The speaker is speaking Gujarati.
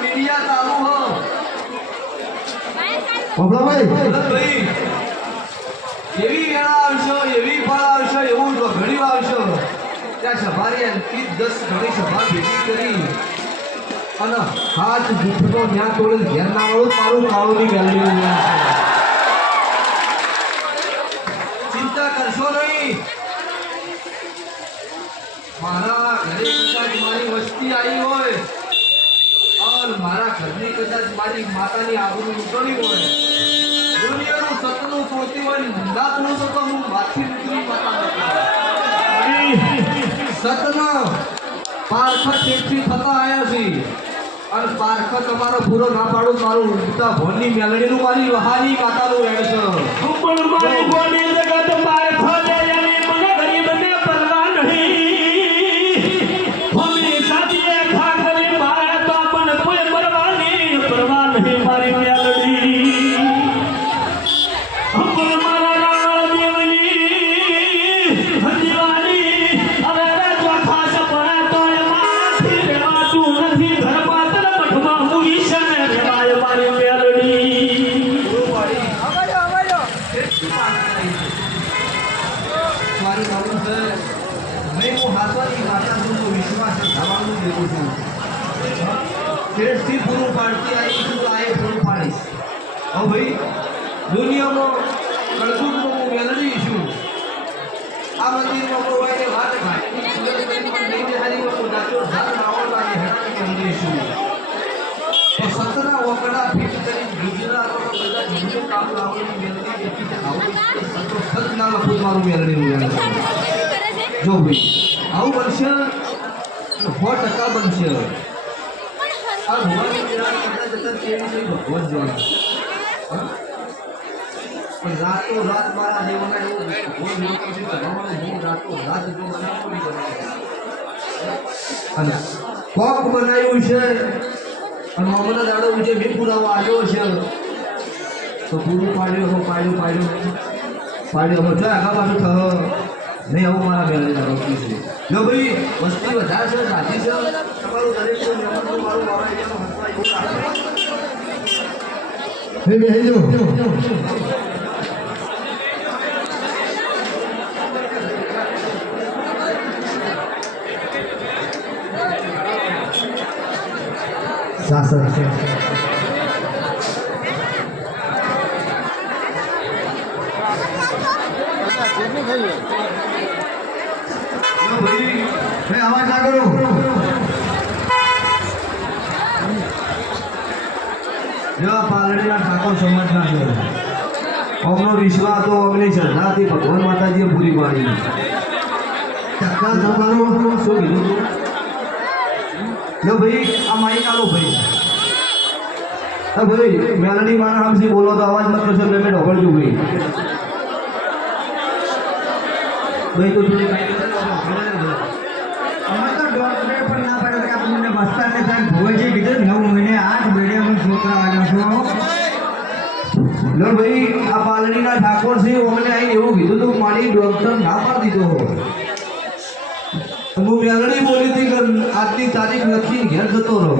મીડિયા ચાલુ હો. ભાઈ ભાઈ એવી વેળા આવશો એવી ફળ આવશો એવું ઘડી આવશો. ત્યાં સભારી અંતિમ દસ ઘણી સભા ભેગી કરી. અને હાથ જૂઠનો ન્યા તોડે ઘેર ના કાળોની વેલ્યુ ચિંતા કરશો નહીં. મારા ઘરે કદાચ મારી વસ્તી આવી હોય, અને મારા ઘરની કદાચ મારી માતાની આબરૂ લૂંટણી હોય. દુનિયાનું સતનું તોડતી હોય ને ધંધા તો તો હું માથી નીકળી માતા સતના પારખા તેથી થતા આવ્યા છીએ. અને પારખા તમારો પૂરો ના પાડું મારું ઉગતા ભોનની મેલડીનું મારી વહાની માતાનું રહેશે પણ માર મારું નામ છે. મેં હું હાથવાની માતા છું વિશ્વાસ ધરાવવાનું દેવું છું. શ્રેષ્ઠથી પૂરું પાડતી આવી છું આ એ પૂરું પાડીશ. હવે ભાઈ, દુનિયામાં કળજુગનો હું મેલડી છું. આ મંદિરમાં સત ના લખું મારું મેલડીનું જો ભાઈ, આવું બનશે? સો ટકા બનશે. આ ભગવાનની પણ રાતો મારા દેવના એવું ભગવાન લોકો રાતો બનાવતો. અને કોક બનાવ્યું છે, અને હમણાં દાડો જે મેં પુરાવો આવ્યો છે. તો પૂરું પાડ્યો પાડ્યું પાડ્યું. પાડ્યું હવે જો આગા પાછું થયો નહીં આવું મારા બેને દાડો છે જો ભાઈ વસ્તી વધારે છે સાચી છે તમારું દરેક મારું મારા એરિયામાં હસવા એવું રાખો એ બેહી જો શાસન જો ભાઈ અવાજ ના કરો જો પાલડીના ઠાકોર સમાજના છે. અમનો વિશ્વાસ તો અમની શ્રદ્ધાથી ભગવાન માતાજીએ પૂરી પાડી ટકા તમારો શું કીધું ભાઈ. આ માઈક આલો ભાઈ. હા ભાઈ મેલડી મારા બોલો તો અવાજ મત કરશો મેં ઢોકળજો ભાઈ ભાઈ, તો થોડી અમે તો ડોક્ટરે પણ ના પાડ્યો કે કીધું નવ મહિને આઠ બેડિયામાં છોકરા આવ્યા છો. લો ભાઈ, આ પાલડીના ઠાકોર છે અમને આવીને એવું કીધું તું મારી ડોક્ટર ના પાડી દીધો હું મેલડી બોલી હતી આજની તારીખ નથી, ઘેર જતો રહો.